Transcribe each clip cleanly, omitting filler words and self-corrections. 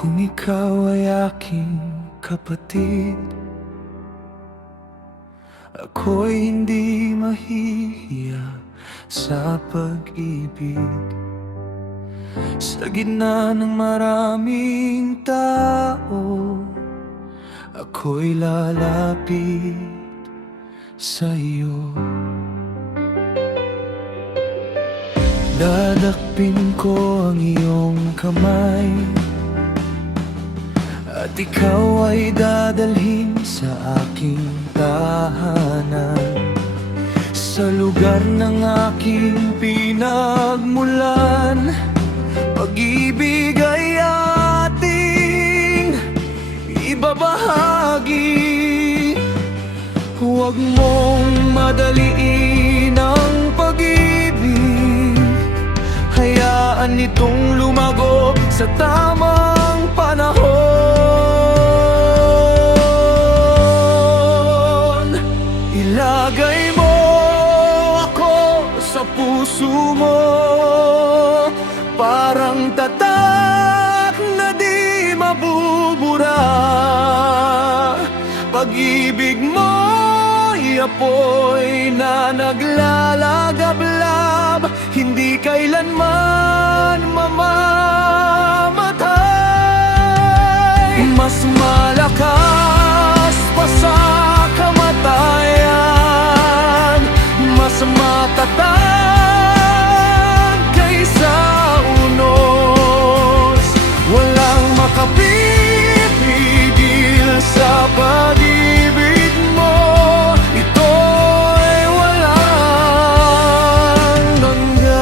Kung ikaw ay aking kapatid, ako'y hindi mahihiya sa pag-ibig. Sa gitna ng maraming tao, ako'y lalapit sa iyo. Dadakpin ko ang iyong kamay, at ikaw ay dadalhin sa aking tahanan, sa lugar ng aking pinagmulan. Pag-ibig ay ating ibabahagi. Huwag mong madaliin ang pag-ibig, hayaan itong lumago sa tamang panahon. Ilagay mo ako sa puso mo, parang tatak na di mabubura. Pag-ibig mo'y apoy na naglalagablab, hindi kailanman mamamatay. Mas malakas pa sa kamatayan, mas matatag kaysa unos. Walang makapipigil sa pag-ibig mo, ito'y walang hanggan.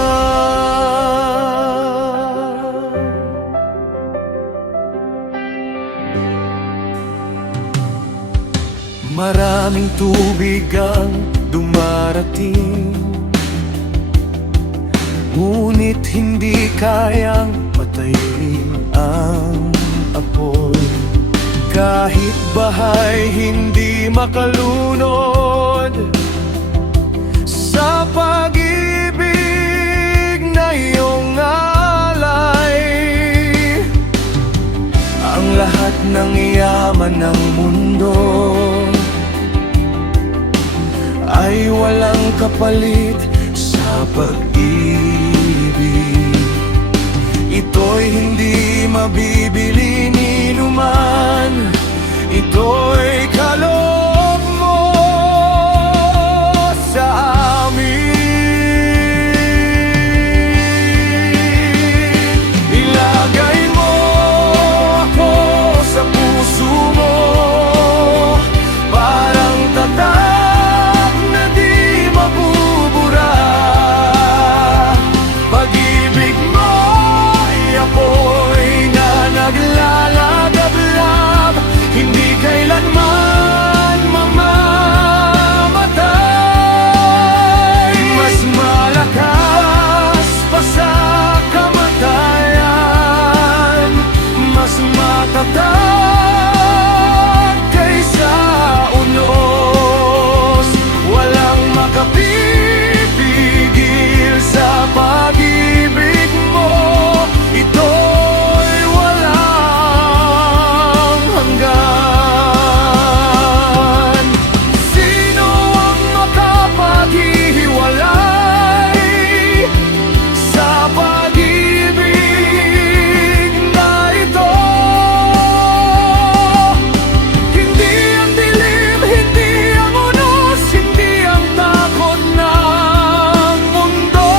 Maraming tubig ang dumarating, ngunit hindi kayang patayin ang apoy. Kahit bahay hindi makalunod sa pag-ibig na iyong alay. Ang lahat ng yaman ng mundo ay walang kapalit sa pag-ibig. Ito'y hindi mabibili ni numan, ito'y kaloob mo sa amin. Ilagay mo ako sa puso mo, parang tatak na di mabubura. Pag-ibig mo apoy na naglalagablab, hindi kailanman mamamatay. Mas malakas pa sa kamatayan, mas matatag kaysa unos. Walang makapipigil sa pag-ibig mo, ito'y walang hanggan. Sino ang makapaghihiwalay sa pag-ibig na ito? Hindi ang dilim, hindi ang unos, hindi ang takot ng mundo.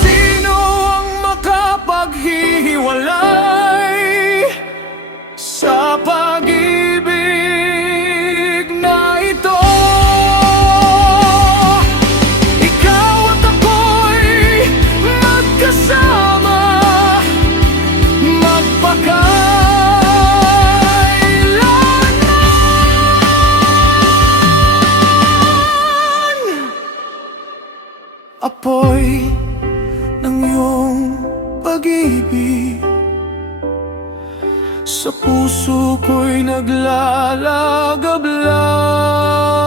Sino ang makapaghihiwalay sa pag-ibig na ito? Ikaw at ako'y magkasama, magpakailanman. Apoy ng iyong pag-ibig sa puso ko'y naglalagablab.